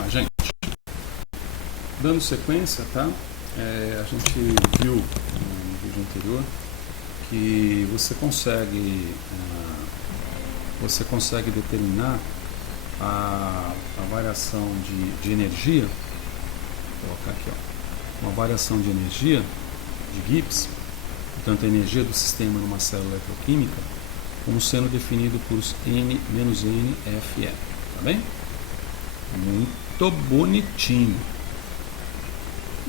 lá, gente. Dando sequência, tá? A gente viu no vídeo anterior que você consegue determinar a variação de energia. Vou colocar aqui, ó, uma variação de energia de Gibbs, portanto a energia do sistema numa célula eletroquímica, como sendo definido por N menos NFE, tá bem? Muito bonitinho.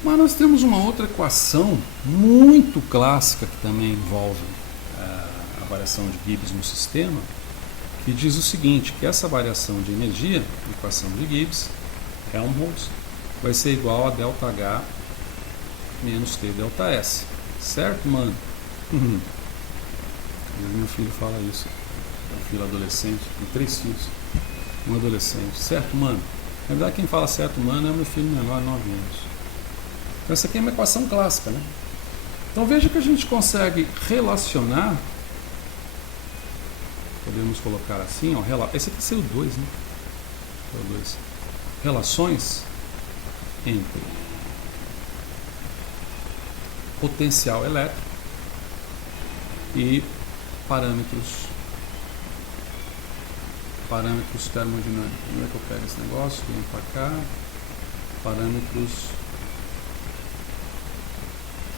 Mas nós temos uma outra equação muito clássica que também envolve a variação de Gibbs no sistema, que diz o seguinte, que essa variação de energia, equação de Gibbs, Helmholtz, vai ser igual a ΔH menos T ΔS. Certo, mano? Meu filho fala isso. Um filho adolescente, tem 3 filhos. Um adolescente. Certo, mano? Na verdade, quem fala certo, mano, é o meu filho menor, 9 anos. Então, essa aqui é uma equação clássica, né? Então, veja que a gente consegue relacionar. Podemos colocar assim, ó. Esse aqui seria o 2, né? O 2. Relações entre potencial elétrico e parâmetros termodinâmicos. Como é que eu pego esse negócio? Vem para cá. Parâmetros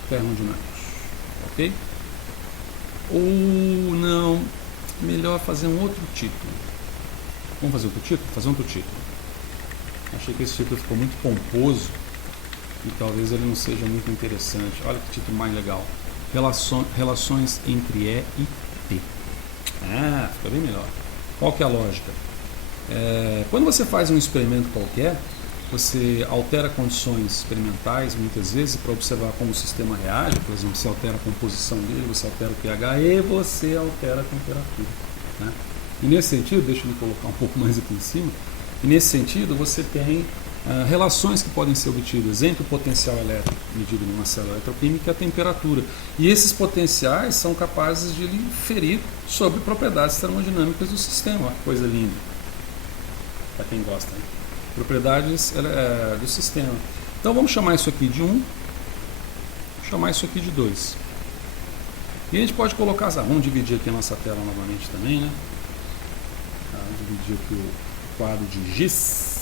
termodinâmicos. Ok? Ou não, melhor fazer um outro título. Vamos fazer outro título? Fazer outro título. Achei que esse título ficou muito pomposo e talvez ele não seja muito interessante. Olha que título mais legal. Relações entre E e T. Ah, fica bem melhor. Qual que é a lógica? Quando você faz um experimento qualquer, você altera condições experimentais, muitas vezes, para observar como o sistema reage. Por exemplo, você altera a composição dele, você altera o pH e você altera a temperatura, né? E nesse sentido, deixa eu me colocar um pouco mais aqui em cima, e nesse sentido você tem relações que podem ser obtidas entre o potencial elétrico medido numa célula eletroquímica e a temperatura. E esses potenciais são capazes de lhe inferir sobre propriedades termodinâmicas do sistema. Olha que coisa linda. Para quem gosta, né? Propriedades do sistema. Então vamos chamar isso aqui de 1, chamar isso aqui de 2. E a gente pode colocar, vamos dividir aqui a nossa tela novamente também, né? Vamos dividir aqui o quadro de Giz,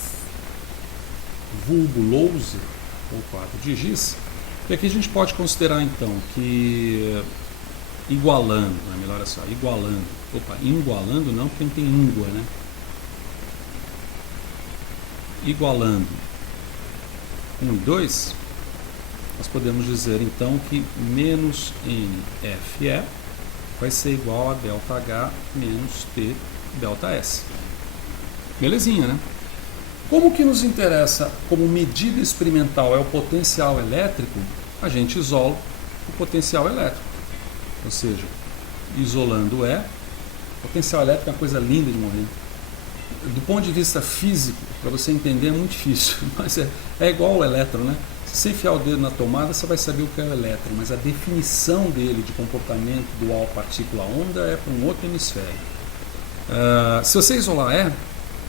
vulgo Louser, ou quadro de Giz. E aqui a gente pode considerar então que igualando, melhor só, igualando não, porque não tem íngua, né? Igualando 1 e 2, nós podemos dizer então que menos NFE vai ser igual a ΔH menos T ΔS. Belezinha, né? Como que nos interessa como medida experimental é o potencial elétrico, a gente isola o potencial elétrico. Ou seja, isolando potencial elétrico é uma coisa linda de morrer. Do ponto de vista físico, para você entender é muito difícil, mas é igual ao elétron, né? Se você enfiar o dedo na tomada, você vai saber o que é o elétron, mas a definição dele de comportamento dual partícula-onda é para um outro hemisfério. Se você isolar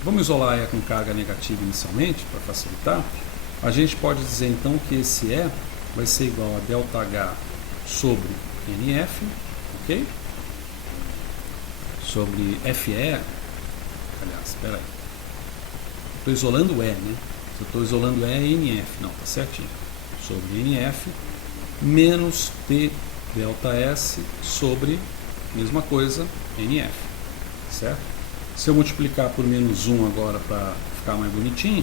vamos isolar E com carga negativa inicialmente, para facilitar, a gente pode dizer então que esse E vai ser igual a ΔH sobre NF, ok? Sobre FE, aliás, espera aí. Estou isolando E, né? Se eu estou isolando E é NF, não, tá certinho. Sobre NF menos T ΔS sobre, mesma coisa, NF, certo? Se eu multiplicar por menos 1 agora para ficar mais bonitinho,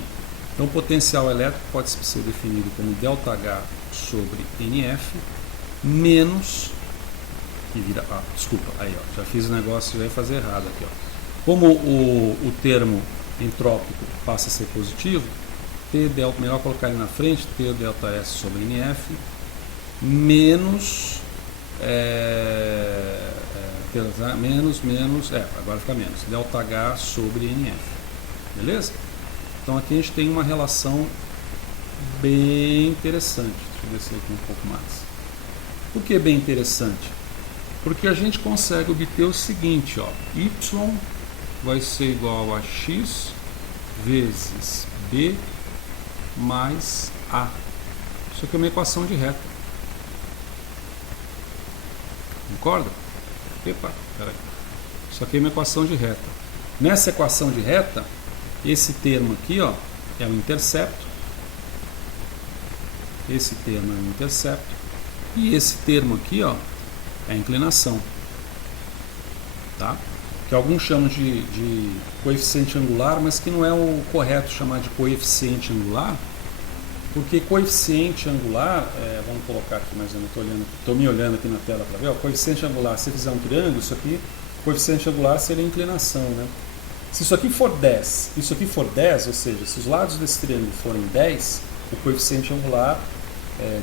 então o potencial elétrico pode ser definido como ΔH sobre NF menos, que vira, desculpa, aí ó, já fiz o negócio, já ia fazer errado aqui, ó. Como o termo entrópico passa a ser positivo, melhor colocar ele na frente, T ΔS sobre NF menos agora fica menos ΔH sobre NF, beleza? Então aqui a gente tem uma relação bem interessante. Deixa eu descer aqui um pouco mais. Por que bem interessante? Porque a gente consegue obter o seguinte, ó, y vai ser igual a x vezes B mais A. Isso aqui é uma equação de reta. Concorda? Epa, peraí. Isso aqui é uma equação de reta. Nessa equação de reta, esse termo aqui, ó, é o intercepto. Esse termo é o intercepto. E esse termo aqui, ó, é a inclinação. Tá? Que alguns chamam de coeficiente angular, mas que não é o correto chamar de coeficiente angular, porque coeficiente angular, vamos colocar aqui mais ou menos, estou me olhando aqui na tela para ver, ó, coeficiente angular, se fizer um triângulo, isso aqui, coeficiente angular seria a inclinação, né? Se isso aqui for 10, isso aqui for 10, ou seja, se os lados desse triângulo forem 10, o coeficiente angular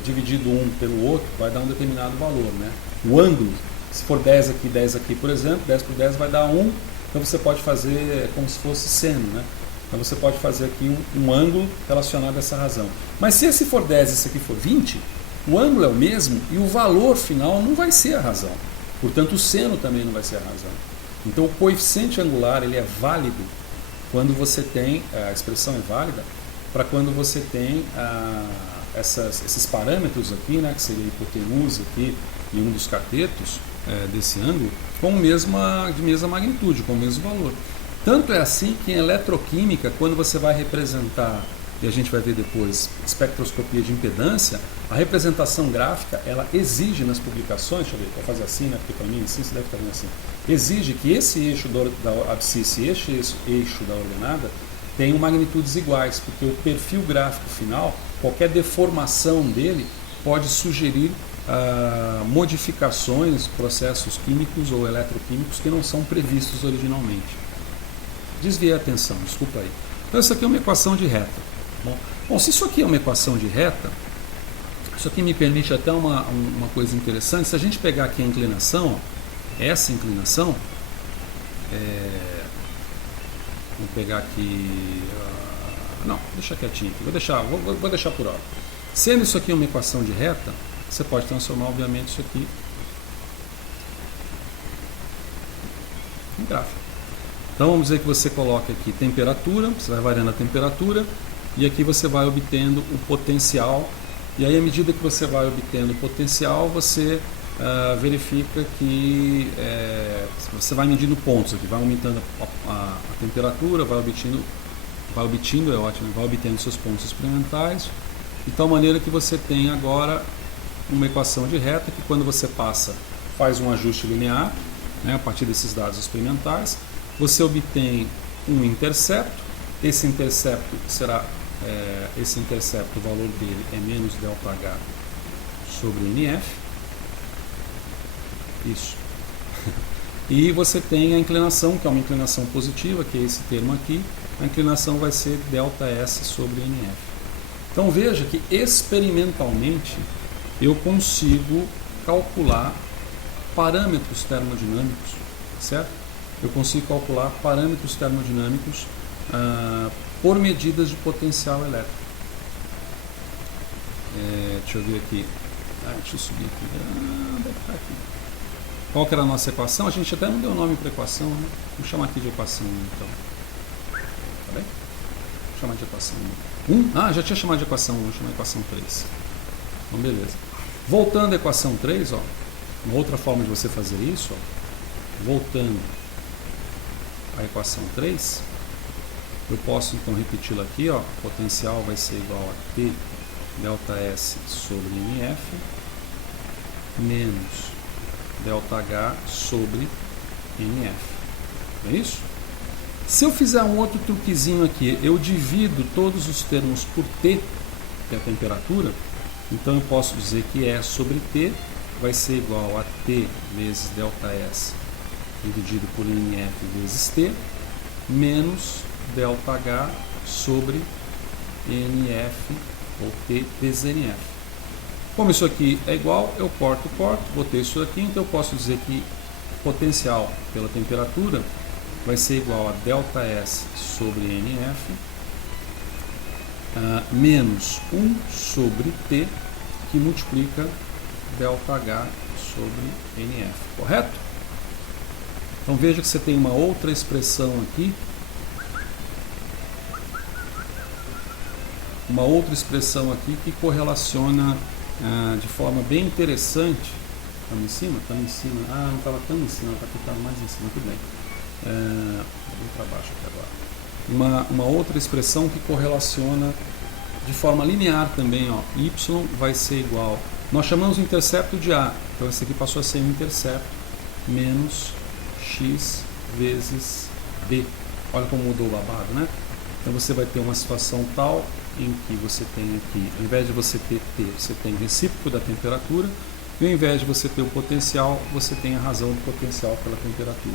dividido um pelo outro vai dar um determinado valor, né? O ângulo, se for 10 aqui, por exemplo, 10 por 10 vai dar 1, então você pode fazer como se fosse seno, né? Então você pode fazer aqui um ângulo relacionado a essa razão. Mas se esse for 10 e esse aqui for 20, o ângulo é o mesmo e o valor final não vai ser a razão. Portanto, o seno também não vai ser a razão. Então o coeficiente angular ele é válido quando você tem, a expressão é válida, para quando você tem esses parâmetros aqui, né, que seria a hipotenusa aqui e um dos catetos desse ângulo, de mesma magnitude, com o mesmo valor. Tanto é assim que em eletroquímica, quando você vai representar, e a gente vai ver depois, espectroscopia de impedância, a representação gráfica, ela exige nas publicações, deixa eu ver, vou fazer assim, né, porque para mim assim você deve estar vendo assim, exige que esse eixo da abscissa e esse eixo da ordenada tenham magnitudes iguais, porque o perfil gráfico final, qualquer deformação dele pode sugerir modificações, processos químicos ou eletroquímicos que não são previstos originalmente. Desviei a atenção, desculpa aí. Então isso aqui é uma equação de reta. Bom, se isso aqui é uma equação de reta, isso aqui me permite até uma coisa interessante. Se a gente pegar aqui a inclinação, ó, essa inclinação, vamos pegar aqui, não, deixa quietinho aqui, vou deixar por hora. Sendo isso aqui uma equação de reta, você pode transformar obviamente isso aqui em gráfico. Então vamos dizer que você coloca aqui temperatura, você vai variando a temperatura e aqui você vai obtendo o potencial, e aí à medida que você vai obtendo o potencial, você verifica que você vai medindo pontos aqui, vai aumentando a temperatura, vai obtendo seus pontos experimentais, de tal maneira que você tem agora uma equação de reta que quando você faz um ajuste linear, né, a partir desses dados experimentais, você obtém um intercepto. Esse intercepto, o valor dele é menos ΔH sobre NF. Isso. E você tem a inclinação, que é uma inclinação positiva, que é esse termo aqui. A inclinação vai ser ΔS sobre NF. Então veja que experimentalmente eu consigo calcular parâmetros termodinâmicos, certo? Eu consigo calcular parâmetros termodinâmicos por medidas de potencial elétrico. Deixa eu ver aqui. Deixa eu subir aqui. Deve estar aqui. Qual que era a nossa equação? A gente até não deu nome para a equação, né? Vamos chamar aqui de equação 1, então. Tá bem? Vou chamar de equação 1. Já tinha chamado de equação 1, vou chamar de equação 3. Então, beleza. Voltando à equação 3, ó, uma outra forma de você fazer isso, ó, voltando a equação 3, eu posso então repeti-la aqui, ó, potencial vai ser igual a T ΔS sobre NF menos ΔH sobre NF. Não é isso? Se eu fizer um outro truquezinho aqui, eu divido todos os termos por T, que é a temperatura, então eu posso dizer que E sobre T vai ser igual a T vezes ΔS dividido por NF vezes T, menos ΔH sobre NF, ou T vezes NF. Como isso aqui é igual, eu corto, botei isso aqui, então eu posso dizer que potencial pela temperatura vai ser igual a ΔS sobre NF, menos 1 sobre T, que multiplica ΔH sobre NF, correto? Então veja que você tem uma outra expressão aqui uma outra expressão aqui que correlaciona de forma bem interessante. Estamos em cima? Estamos em cima. Ah, não estava tão em cima, estava mais em cima, tudo bem. Vou para baixo aqui agora. Uma outra expressão que correlaciona de forma linear também, ó, y vai ser igual. Nós chamamos o intercepto de A, então esse aqui passou a ser um intercepto menos x vezes b. Olha como mudou o babado, né? Então você vai ter uma situação tal em que você tem aqui, ao invés de você ter T, você tem o recíproco da temperatura, e ao invés de você ter o potencial, você tem a razão do potencial pela temperatura.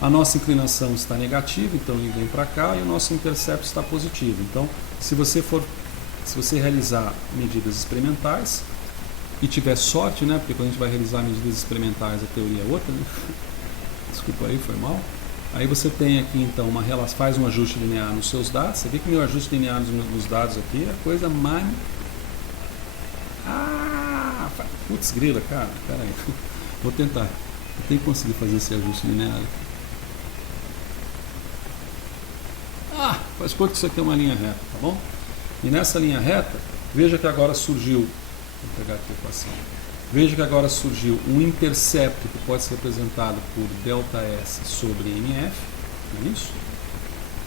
A nossa inclinação está negativa, então ele vem para cá, e o nosso intercepto está positivo. Então, se você realizar medidas experimentais e tiver sorte, né? Porque quando a gente vai realizar medidas experimentais, a teoria é outra, né? Desculpa aí, foi mal. Aí você tem aqui então faz um ajuste linear nos seus dados. Você vê que meu ajuste linear nos dados aqui é a coisa mais... Putz, grila, cara, pera aí. Vou tentar. Eu tenho que conseguir fazer esse ajuste linear. Faz conta que isso aqui é uma linha reta, tá bom? E nessa linha reta, veja que agora surgiu... Vou pegar aqui a equação. Veja que agora surgiu um intercepto que pode ser representado por ΔS sobre NF, não é isso?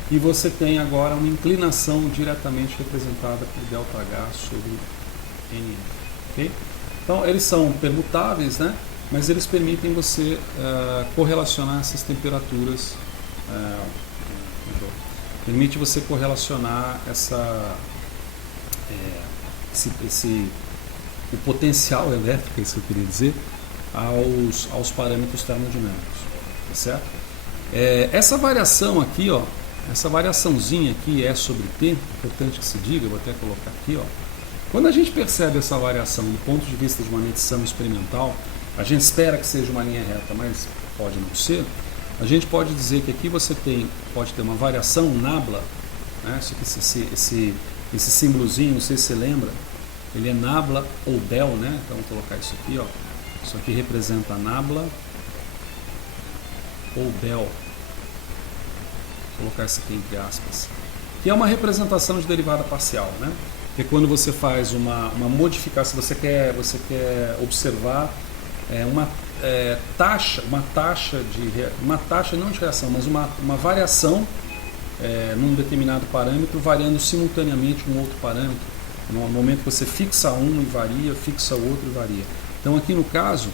E você tem agora uma inclinação diretamente representada por ΔH sobre NF. Okay? Então, eles são permutáveis, né? Mas eles permitem você correlacionar essas temperaturas. Permite você correlacionar o potencial elétrico, é isso que eu queria dizer, aos parâmetros termodinâmicos, tá certo? Essa variação aqui, ó, essa variaçãozinha aqui E sobre T, importante que se diga, vou até colocar aqui, ó. Quando a gente percebe essa variação do ponto de vista de uma medição experimental, a gente espera que seja uma linha reta, mas pode não ser. A gente pode dizer que aqui você pode ter uma variação nabla, né? Esse símbolozinho, não sei se você lembra, ele é nabla ou bel, né? Então vou colocar isso aqui, ó. Isso aqui representa nabla ou bel. Vou colocar isso aqui entre aspas. Que é uma representação de derivada parcial, né? Que é quando você faz uma modificação, você quer observar uma taxa não de reação, mas uma variação num determinado parâmetro variando simultaneamente um outro parâmetro. No momento que você fixa um e varia, fixa o outro e varia. Então aqui no caso,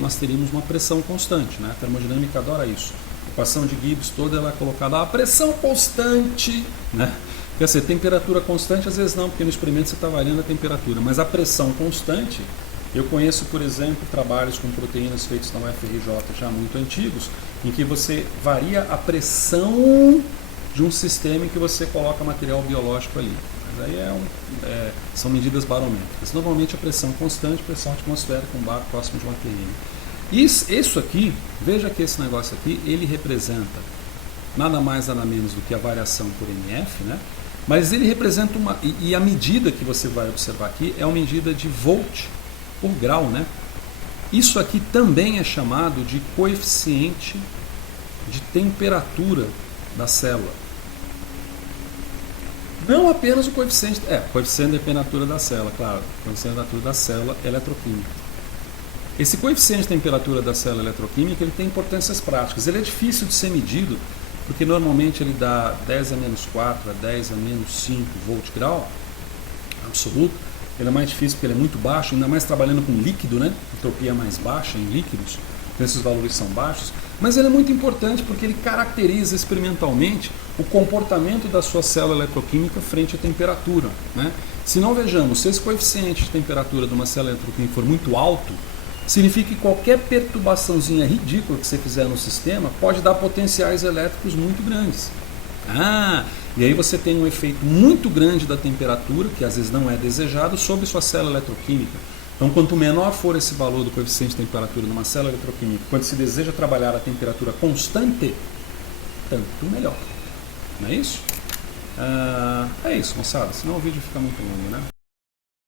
nós teríamos uma pressão constante, né? A termodinâmica adora isso. A equação de Gibbs toda ela é colocada a pressão constante, né? Quer dizer, temperatura constante às vezes não, porque no experimento você está variando a temperatura, mas a pressão constante, eu conheço, por exemplo, trabalhos com proteínas feitos na UFRJ já muito antigos, em que você varia a pressão de um sistema em que você coloca material biológico ali. Mas aí são medidas barométricas. Normalmente a pressão constante, pressão atmosférica, um bar próximo de uma TM. Isso aqui, veja que esse negócio aqui, ele representa nada mais nada menos do que a variação por NF, né? Mas ele representa e a medida que você vai observar aqui é uma medida de volt por grau, né? Isso aqui também é chamado de coeficiente de temperatura da célula. Não apenas o coeficiente, coeficiente de temperatura da célula, claro, coeficiente de temperatura da célula eletroquímica. Esse coeficiente de temperatura da célula eletroquímica ele tem importâncias práticas. Ele é difícil de ser medido, porque normalmente ele dá 10 a menos 4 a 10 a menos 5 volt grau absoluto. Ele é mais difícil porque ele é muito baixo, ainda mais trabalhando com líquido, né? Entropia mais baixa em líquidos, então esses valores são baixos. Mas ele é muito importante porque ele caracteriza experimentalmente o comportamento da sua célula eletroquímica frente à temperatura, né? Se não vejamos, se esse coeficiente de temperatura de uma célula eletroquímica for muito alto, significa que qualquer perturbaçãozinha ridícula que você fizer no sistema pode dar potenciais elétricos muito grandes. E aí você tem um efeito muito grande da temperatura, que às vezes não é desejado, sobre sua célula eletroquímica. Então, quanto menor for esse valor do coeficiente de temperatura numa célula eletroquímica, quando se deseja trabalhar a temperatura constante, tanto melhor. Não é isso? É isso, moçada, senão o vídeo fica muito longo, né?